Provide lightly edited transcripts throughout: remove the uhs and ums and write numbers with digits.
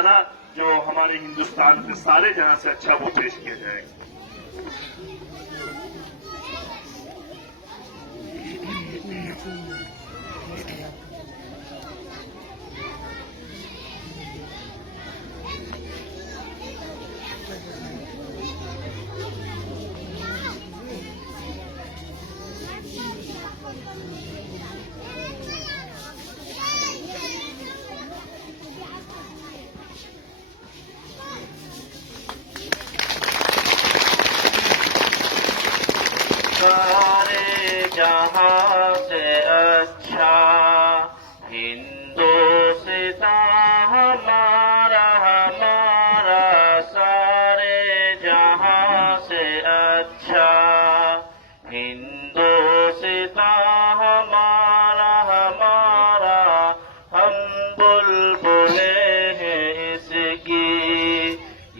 जो हमारे हिंदुस्तान के सारे जहां से अच्छा वो पेश किया जाएगा। सारे जहां से अच्छा हिंदुस्तान हमारा हमारा, सारे जहां से अच्छा हिंदुस्तान हमारा हमारा। हम बुलबुले हैं इसकी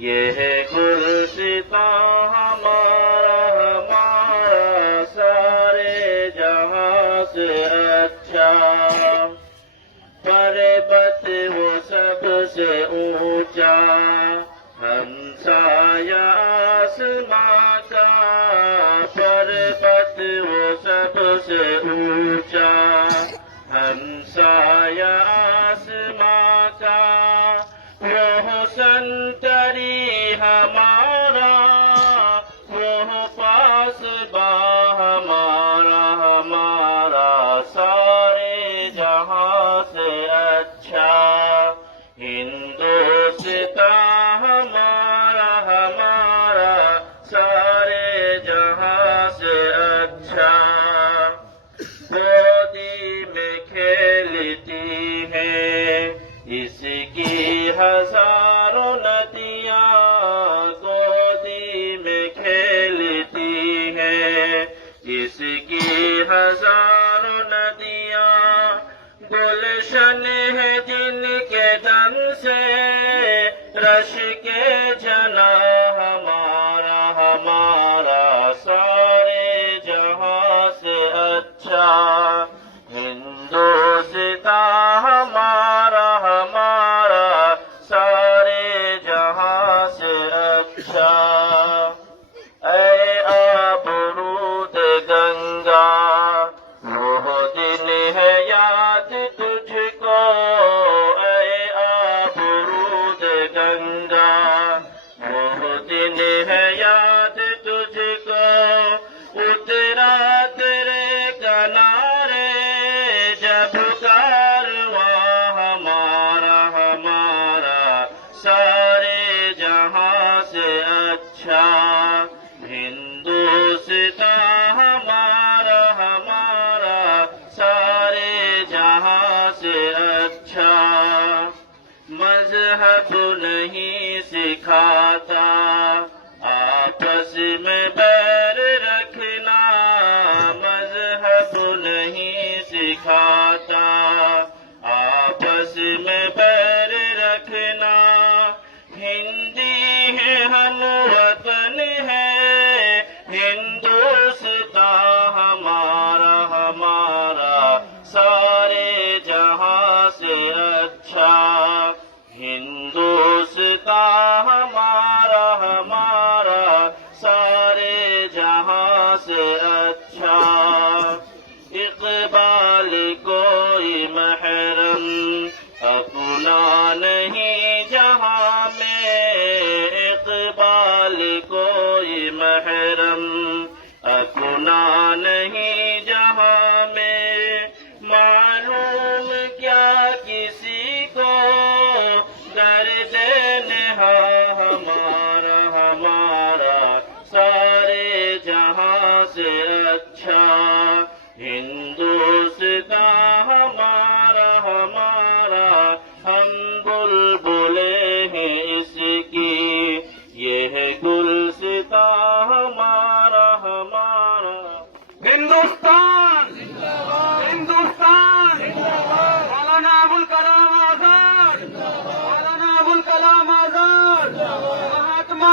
यह गुलसितां हमारा हमारा, सारे जहां से अच्छा। पर्वत वो सबसे ऊंचा हमसाया आसमां का, पर्वत वो सबसे ऊंचा हमसाया आसमां का। वो संतरी हमारा वो पासबा हमारा हमारा, सारे जहां से अच्छा हिंदुस्तान हमारा हमारा, सारे जहां से अच्छा। गोदी में खेलती है इसकी हजारों नदियां, गोदी में खेलती है इसकी हजारों नदियां। गुलशन है जिनके दम से रश के जना हमारा हमारा, सारे जहां से अच्छा हिंदुस्तान हमारा हमारा, सारे जहां से अच्छा। ऐ आबरूद गंगा वो दिन है याद तुझको, ऐ आबरूद गंगा वो दिन है याद तुझको। उतरा तेरे किनारे जब कारवां हमारा हमारा, सारे जहां से अच्छा हिंदुस्तान हमारा हमारा, सारे जहां से अच्छा। मजहब नहीं सिखाता आपस में बैर रखना, मजहब नहीं सिखाता आपस में बैर रखना। हिंदी है हम वतन है हिंदुस्तान हमारा हमारा, सारे जहां से अच्छा हिंदुस्तान हमारा हमारा, सारे जहां से अच्छा। इकबाल कोई महरम अपना नहीं जहां में, इकबाल कोई महरम अपना नहीं जहां में। मालूम क्या किसी को दर्द नेहा हमारा हमारा, सारे जहां से अच्छा हिंदुस्तान हमारा हमारा। हम बुलबुले हैं इसकी यह गुलसितां हमारा हमारा। हिंदुस्तान हिंदुस्तान मौलाना अबुल कलाम आजाद, मौलाना अबुल कलाम आजाद, महात्मा